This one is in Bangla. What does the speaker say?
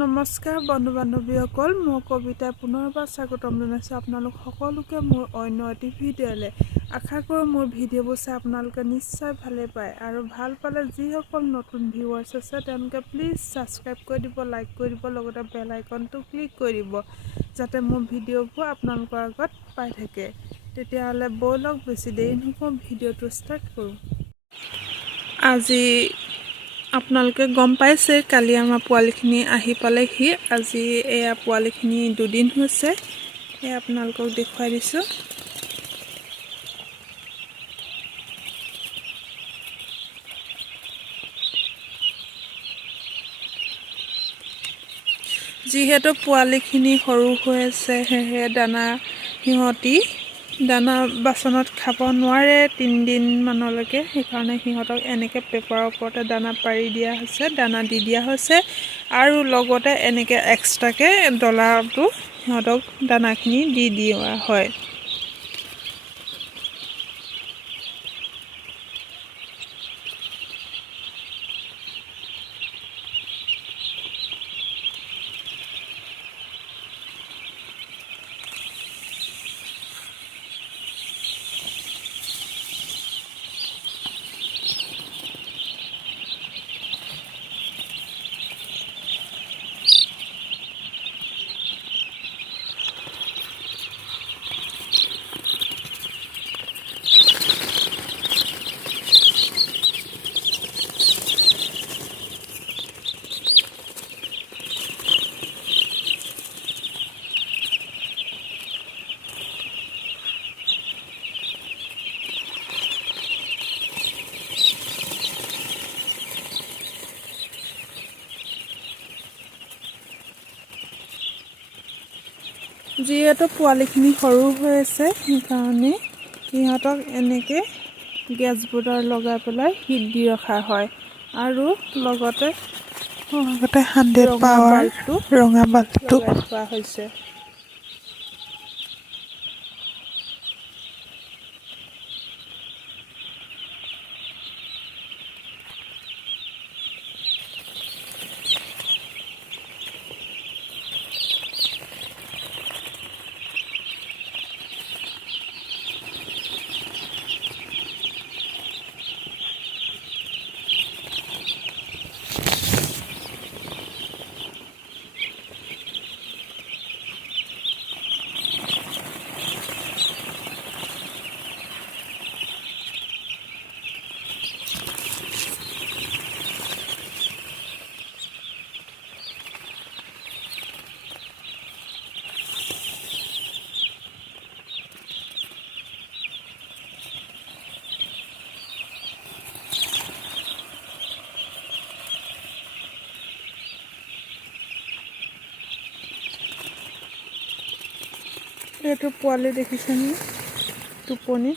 নমস্কাৰ বন্ধু বান্ধৱীসকল মোৰ কবিতাই পুনৰবাৰ স্বাগতম জনাইছোঁ আপোনালোক সকলোকে মোৰ অন্য এটি ভিডিঅ'লৈ। আশা কৰোঁ মোৰ ভিডিঅ'বোৰ চাই আপোনালোকে নিশ্চয় ভালে পায় আৰু ভালো পালে যিসকল নতুন ভিউৱাৰ্ছ আছে, তেওঁলোকে প্লিজ ছাবস্ক্ৰাইব কৰি দিব লাইক কৰি দিব, লগতে বেল আইকনটো ক্লিক কৰি দিব, যাতে মোৰ ভিডিঅ'বোৰ আপোনালোকৰ আগত পাই থাকে। তেতিয়াহ'লে ব'লক, বেছি দেৰি নকৰোঁ ভিডিঅ'টো ষ্টাৰ্ট কৰোঁ। আজি আপোনালোকে গম পাইছে, কালি আমাৰ পোৱালিখিনি আহি পালেহি। আজি এয়া পোৱালিখিনি দুদিন হৈছে। এয়া আপোনালোকক দেখুৱাই দিছোঁ। যিহেতু পোৱালিখিনি সৰু হৈ আছে, সেয়েহে দানা সিহঁতি দানা বাচনত খাব নোৱাৰে তিনিদিনমানলৈকে। সেইকাৰণে সিহঁতক এনেকৈ পেপাৰৰ ওপৰতে দানা পাৰি দিয়া হৈছে, দানা দি দিয়া হৈছে আৰু লগতে এনেকৈ এক্সট্ৰাকৈ ডলাৰটো সিহঁতক দানাখিনি দি দিয়া হয়। যিহেতু পোৱালিখিনি সৰু হৈ আছে সেইকাৰণে সিহঁতক এনেকৈ গেছবোৰ্ডৰ লগাই পেলাই হিট দি ৰখা হয়। আৰু লগতে লগতে হাণ্ড্ৰেড পাৱাৰ ৰঙা বাল্বটো থোৱা হৈছে। এইটো পোৱালি দেখিছেনে টোপনি